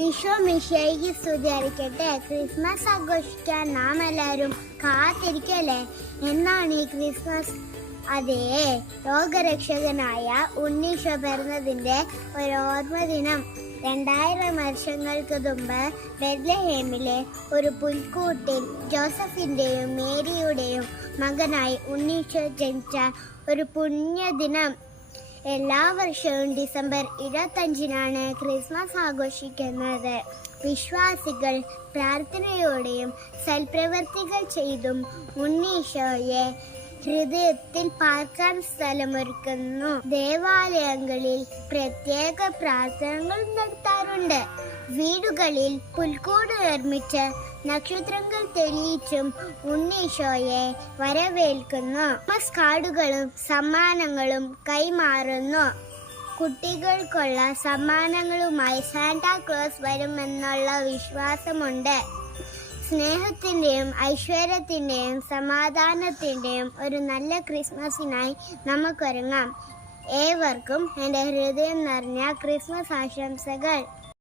ഈശോ മിശിഹായ്ക്ക് സ്തുതിയായിരിക്കട്ടെ. ക്രിസ്മസ് ആഘോഷിക്കാൻ നാം എല്ലാവരും കാത്തിരിക്കല്ലേ. എന്നാണ് ഈ ക്രിസ്മസ്? അതേ, ലോകരക്ഷകനായ ഉണ്ണീശോ പിറന്നതിന്റെ ഒരു ഓർമ്മ ദിനം. 2000 വർഷങ്ങൾക്ക് മുമ്പ് ബെത്ലഹേമിലെ ഒരു പുൽക്കൂട്ടിൽ ജോസഫിന്റെയും മേരിയുടെയും മകനായി ഉണ്ണീശോ ജനിച്ച ഒരു പുണ്യദിനം. എല്ലാ വർഷവും ഡിസംബർ 25-നാണ് ക്രിസ്മസ് ആഘോഷിക്കുന്നത്. വിശ്വാസികൾ പ്രാർത്ഥനയോടെയും സൽപ്രവർത്തികൾ ചെയ്തും ഉണ്ണീശോയെ ഹൃദയത്തിൽ പാർക്കാൻ സ്ഥലമൊരുക്കുന്നു. ദേവാലയങ്ങളിൽ പ്രത്യേക പ്രാർത്ഥനകൾ നടത്താറുണ്ട്. വീടുകളിൽ പുൽക്കൂട് നിർമ്മിച്ച് നക്ഷത്രങ്ങൾ തെളിയിച്ചും ഉണ്ണീശോയെ വരവേൽക്കുന്നു. ക്രിസ്മസ് കാർഡുകളും സമ്മാനങ്ങളും കൈമാറുന്നു. കുട്ടികൾക്കുള്ള സമ്മാനങ്ങളുമായി സാന്റാക്ലോസ് വരുമെന്നുള്ള വിശ്വാസമുണ്ട്. സ്നേഹത്തിന്റെയും ഐശ്വര്യത്തിന്റെയും സമാധാനത്തിന്റെയും ഒരു നല്ല ക്രിസ്മസിനായി നമുക്കൊരുങ്ങാം. ഏവർക്കും എൻ്റെ ഹൃദയം നിറഞ്ഞ ക്രിസ്മസ് ആശംസകൾ.